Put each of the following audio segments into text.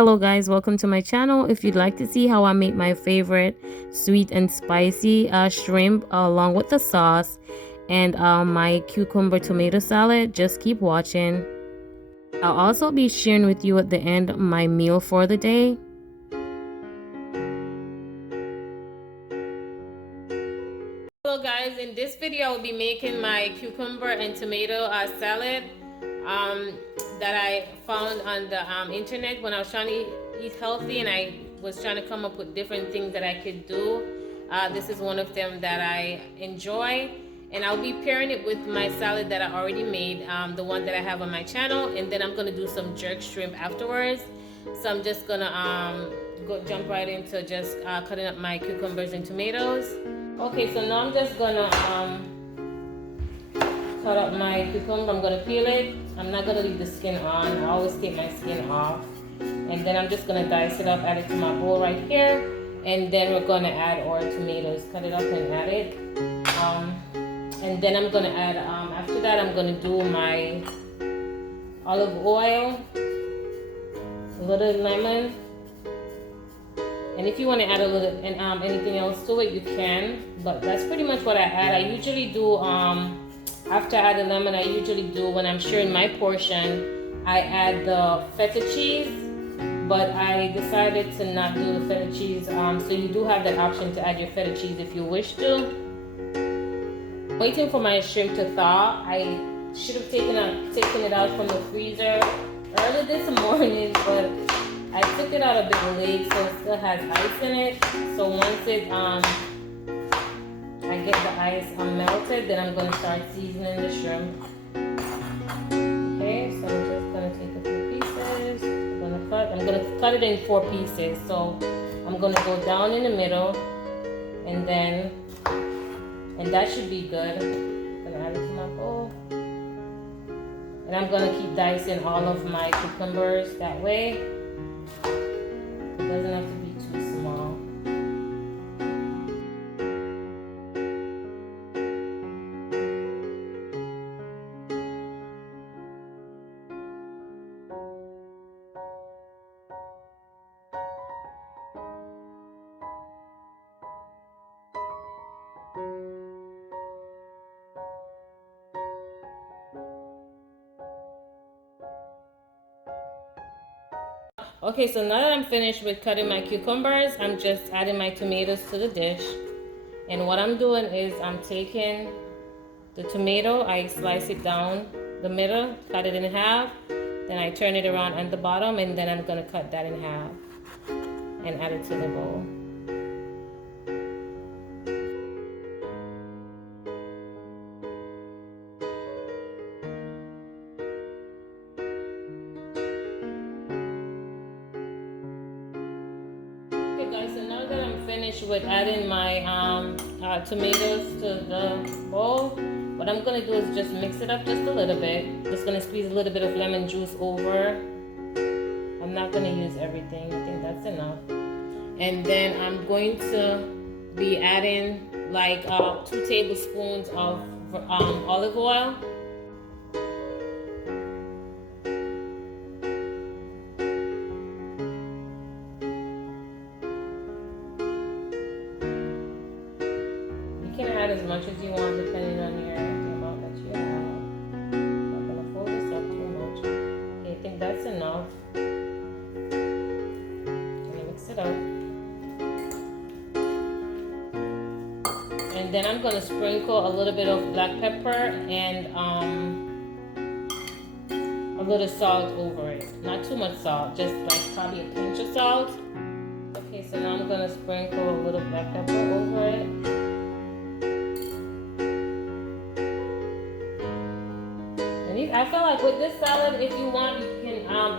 Hello guys, welcome to my channel. If you'd like to see how I make my favorite sweet and spicy shrimp along with the sauce and my cucumber tomato salad, just keep watching. I'll also be sharing with you at the end my meal for the day. Hello guys, in this video I will be making my cucumber and tomato salad that I found on the internet when I was trying to eat healthy, and I was trying to come up with different things that I could do. This is one of them that I enjoy, and I'll be pairing it with my salad that I already made, the one that I have on my channel, and then I'm gonna do some jerk shrimp afterwards. So I'm just gonna jump right into just cutting up my cucumbers and tomatoes. Okay, so now I'm just gonna cut up my cucumber. I'm gonna peel it. I'm not gonna leave the skin on. I always take my skin off. And then I'm just gonna dice it up, add it to my bowl right here. And then we're gonna add our tomatoes. Cut it up and add it. And then I'm gonna add, after that I'm gonna do my olive oil, a little lemon. And if you want to add a little anything else to it, you can. But that's pretty much what I add. I usually do, after I add the lemon, I usually do, when I'm sharing my portion, I add the feta cheese. But I decided to not do the feta cheese. So you do have that option to add your feta cheese if you wish to. Waiting for my shrimp to thaw. I should have taken it out from the freezer early this morning, but I took it out a bit late, so it still has ice in it. So once it I get the ice melted, then I'm gonna start seasoning the shrimp. Okay, so I'm just gonna take a few pieces. I'm gonna cut it in 4 pieces. So I'm gonna go down in the middle, and that should be good. I'm gonna add it to my bowl, and I'm gonna keep dicing all of my cucumbers that way. It doesn't have to be too small. Okay, so now that I'm finished with cutting my cucumbers, I'm just adding my tomatoes to the dish. And what I'm doing is I'm taking the tomato, I slice it down the middle, cut it in half, then I turn it around on the bottom, and then I'm gonna cut that in half and add it to the bowl. Guys, so now that I'm finished with adding my tomatoes to the bowl, what I'm gonna do is just mix it up just a little bit. Just gonna squeeze a little bit of lemon juice over. I'm not gonna use everything. I think that's enough. And then I'm going to be adding like 2 tablespoons of olive oil. You can add as much as you want depending on the amount that you have. I'm not going to fold this up too much. Okay, I think that's enough. Let me mix it up. And then I'm going to sprinkle a little bit of black pepper and a little salt over it. Not too much salt, just like probably a pinch of salt. Okay, so now I'm going to sprinkle a little black pepper over it. I feel like with this salad, if you want, you can add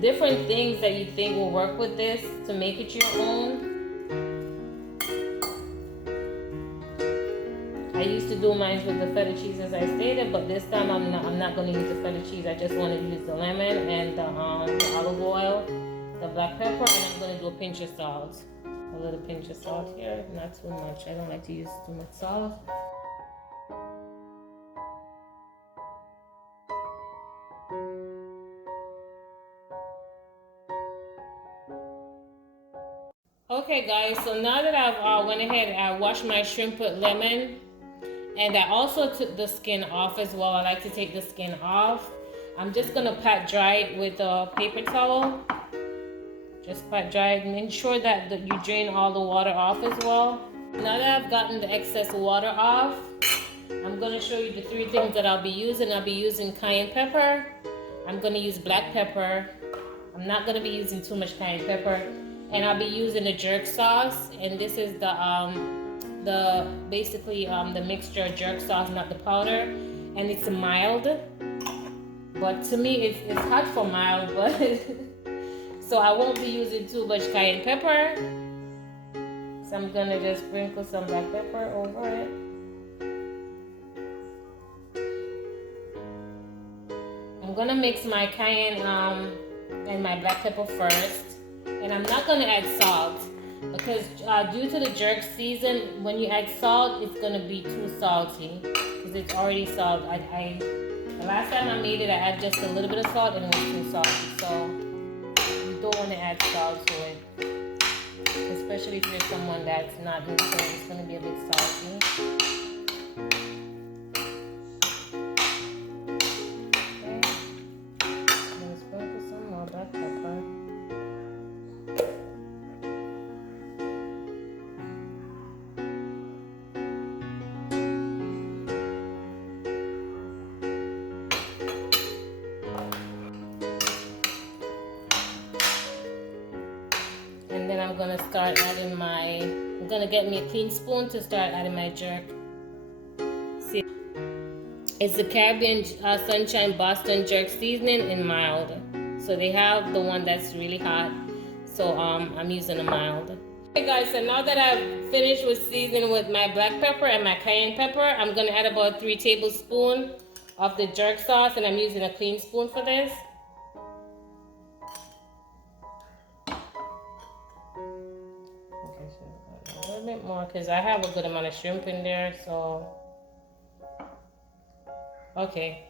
different things that you think will work with this to make it your own. I used to do mine with the feta cheese, as I stated, but this time I'm not going to use the feta cheese. I just want to use the lemon and the olive oil, the black pepper, and I'm going to do a pinch of salt. A little pinch of salt here, not too much. I don't like to use too much salt. Okay guys, so now that I've went ahead, I washed my shrimp with lemon, and I also took the skin off as well. I like to take the skin off. I'm just gonna pat dry it with a paper towel. Just pat dry it and ensure that you drain all the water off as well. Now that I've gotten the excess water off, I'm gonna show you the 3 things that I'll be using. I'll be using cayenne pepper. I'm gonna use black pepper. I'm not gonna be using too much cayenne pepper. And I'll be using the jerk sauce. And this is basically the mixture of jerk sauce, not the powder. And it's mild. But to me, it's hot for mild, but so I won't be using too much cayenne pepper. So I'm gonna just sprinkle some black pepper over it. I'm gonna mix my cayenne and my black pepper first, and I'm not gonna add salt because due to the jerk season, when you add salt, it's gonna be too salty because it's already salt. The last time I made it, I added just a little bit of salt and it was too salty. So you don't want to add salt to it, especially if you're someone that's not into it. It's gonna be a bit salty. And then I'm gonna start adding I'm gonna get me a clean spoon to start adding my jerk. See, it's the Caribbean Sunshine Boston Jerk Seasoning in mild. So they have the one that's really hot. So I'm using a mild. Okay guys, so now that I've finished with seasoning with my black pepper and my cayenne pepper, I'm gonna add about 3 tablespoons of the jerk sauce, and I'm using a clean spoon for this. A little bit more because I have a good amount of shrimp in there, so okay,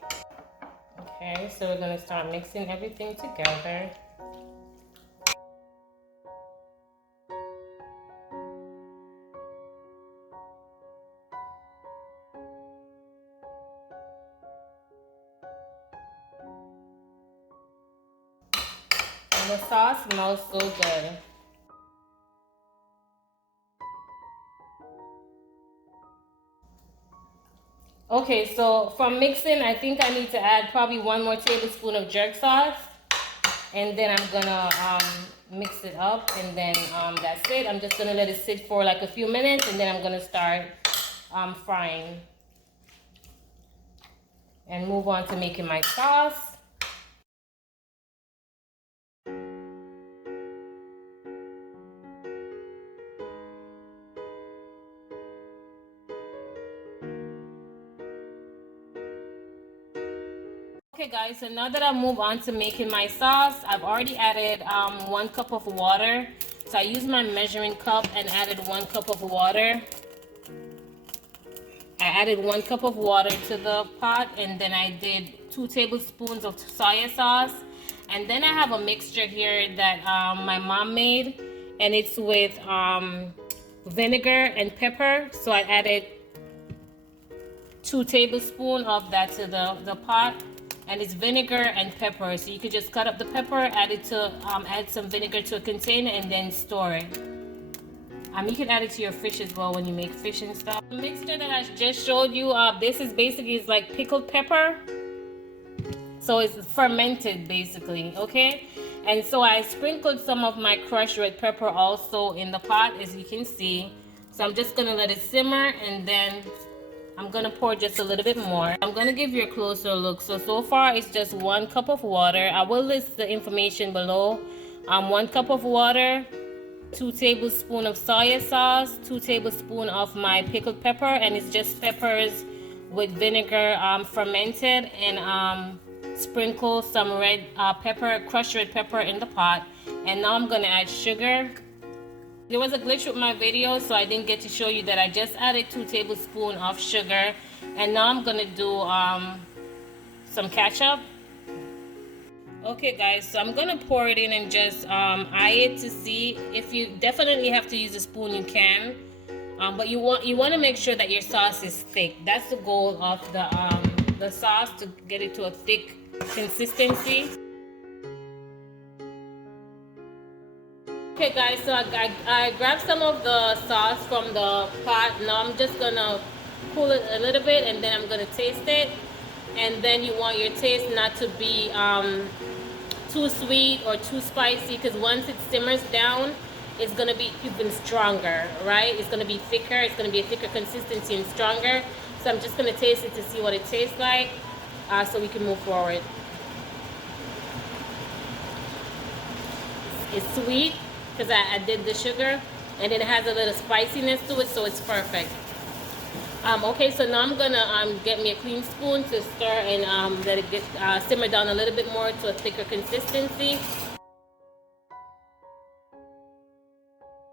so we're gonna start mixing everything together. And the sauce smells so good. Okay, so from mixing, I think I need to add probably 1 more tablespoon of jerk sauce. And then I'm gonna mix it up, and then that's it. I'm just gonna let it sit for like a few minutes, and then I'm gonna start frying. And move on to making my sauce. Okay guys, so now that I move on to making my sauce, I've already added 1 cup of water. So I used my measuring cup and added 1 cup of water. I added 1 cup of water to the pot, and then I did 2 tablespoons of soy sauce. And then I have a mixture here that my mom made, and it's with vinegar and pepper. So I added 2 tablespoons of that to the pot. And it's vinegar and pepper, so you could just cut up the pepper, add some vinegar to a container, and then store it. You can add it to your fish as well when you make fish and stuff. The mixture that I just showed you, this is basically it's like pickled pepper, so it's fermented basically, okay? And so I sprinkled some of my crushed red pepper also in the pot, as you can see. So I'm just gonna let it simmer, and then I'm gonna pour just a little bit more. I'm gonna give you a closer look. So far it's just 1 cup of water. I will list the information below. 1 cup of water, 2 tablespoons of soy sauce, 2 tablespoons of my pickled pepper, and it's just peppers with vinegar fermented, and sprinkle some red pepper, crushed red pepper in the pot. And now I'm gonna add sugar. There was a glitch with my video, so I didn't get to show you that I just added 2 tablespoons of sugar. And now I'm gonna do some ketchup. Okay guys, so I'm gonna pour it in and just eye it to see. If you definitely have to use a spoon, you can, but you want to make sure that your sauce is thick. That's the goal of the sauce, to get it to a thick consistency. Okay guys, so I grabbed some of the sauce from the pot. Now I'm just gonna cool it a little bit, and then I'm gonna taste it. And then you want your taste not to be too sweet or too spicy, because once it simmers down, it's gonna be even stronger, right? It's gonna be thicker. It's gonna be a thicker consistency and stronger. So I'm just gonna taste it to see what it tastes like, so we can move forward. It's sweet because I did the sugar, and then it has a little spiciness to it, so it's perfect. Okay, so now I'm gonna get me a clean spoon to stir and let it get simmer down a little bit more to a thicker consistency.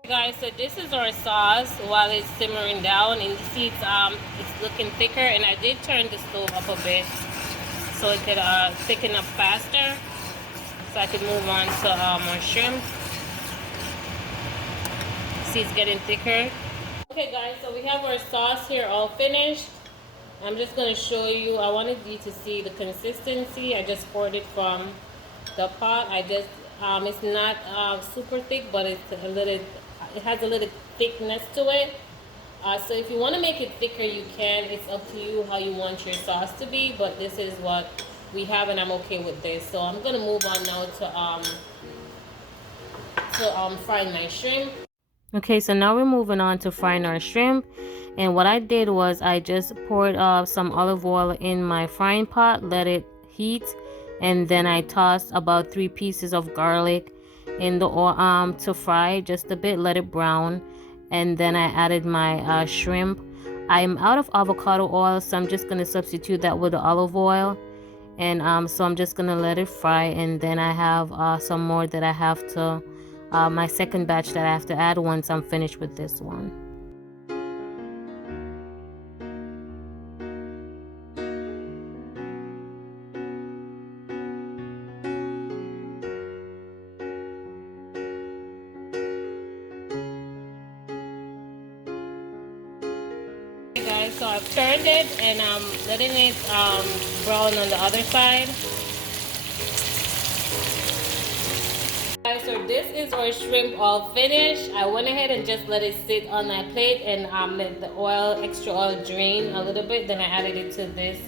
Guys, so this is our sauce while it's simmering down, and you see it's looking thicker, and I did turn the stove up a bit so it could thicken up faster, so I could move on to our shrimp. See, it's getting thicker. Okay guys, so we have our sauce here all finished. I'm just going to show you. I wanted you to see the consistency. I just poured it from the pot. It's not super thick, but it has a little thickness to it. So if you want to make it thicker, you can. It's up to you how you want your sauce to be, but this is what we have, and I'm okay with this. So I'm going to move on now to frying my shrimp. Okay, so now we're moving on to frying our shrimp. And what I did was I just poured some olive oil in my frying pot, let it heat, and then I tossed about 3 pieces of garlic in the oil to fry just a bit, let it brown, and then I added my shrimp. I'm out of avocado oil, so I'm just going to substitute that with the olive oil. And so I'm just going to let it fry, and then I have some more that I have to my second batch that I have to add once I'm finished with this one. Okay guys, so I've turned it, and I'm letting it brown on the other side. Guys, so this is our shrimp all finished. I went ahead and just let it sit on my plate, and let the extra oil drain a little bit. Then I added it to this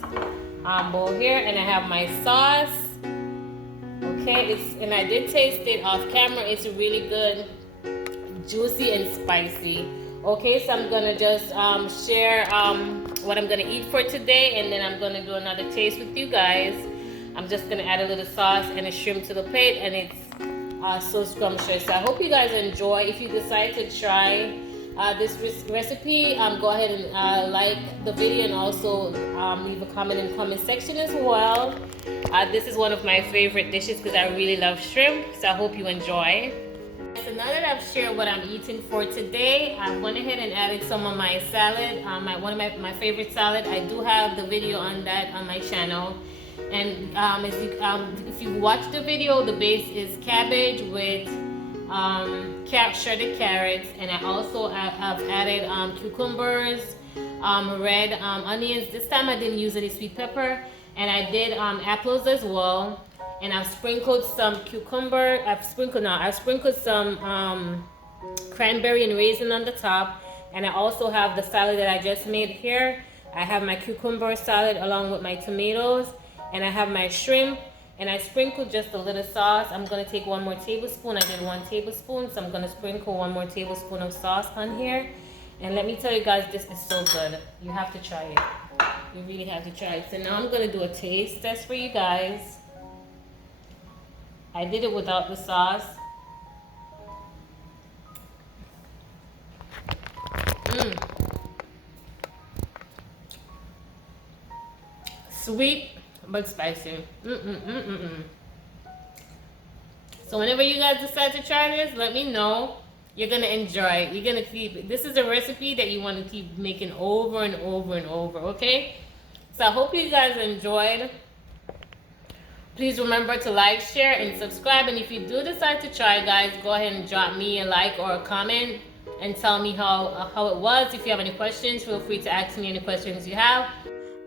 bowl here, and I have my sauce. Okay, and I did taste it off camera. It's really good, juicy and spicy. Okay, so I'm gonna just share what I'm gonna eat for today, and then I'm gonna do another taste with you guys. I'm just gonna add a little sauce and a shrimp to the plate, and it's so scrumptious. So I hope you guys enjoy. If you decide to try this recipe, go ahead and like the video, and also leave a comment in the comment section as well. This is one of my favorite dishes because I really love shrimp, so I hope you enjoy. So now that I've shared what I'm eating for today, I went ahead and added some of my salad, one of my favorite salad. I do have the video on that on my channel. And if you watch the video, the base is cabbage with shredded carrots, and I also have added cucumbers, red onions. This time I didn't use any sweet pepper, and I did apples as well. And I've sprinkled some cucumber. I've sprinkled some cranberry and raisin on the top, and I also have the salad that I just made here. I have my cucumber salad along with my tomatoes. And I have my shrimp, and I sprinkled just a little sauce. I'm going to take 1 more tablespoon. I did 1 tablespoon, so I'm going to sprinkle 1 more tablespoon of sauce on here. And let me tell you guys, this is so good. You have to try it. You really have to try it. So now I'm going to do a taste test for you guys. I did it without the sauce. Sweet but spicy. So whenever you guys decide to try this, let me know. You're gonna enjoy it. You're gonna keep it. This is a recipe that you want to keep making over and over and over. Okay, so I hope you guys enjoyed Please remember to like, share, and subscribe. And if you do decide to try, guys, go ahead and drop me a like or a comment and tell me how it was. If you have any questions, feel free to ask me any questions you have.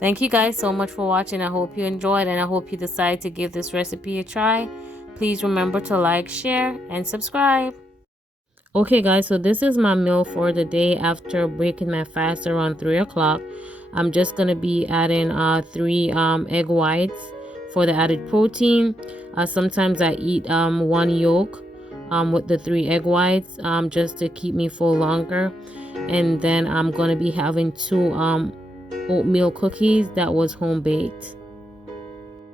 Thank you guys so much for watching. I hope you enjoyed, and I hope you decide to give this recipe a try. Please remember to like, share, and subscribe. Okay guys, so this is my meal for the day after breaking my fast around 3 o'clock. I'm just going to be adding 3 egg whites for the added protein. Sometimes I eat 1 yolk with the 3 egg whites just to keep me full longer. And then I'm going to be having 2 oatmeal cookies that was home baked.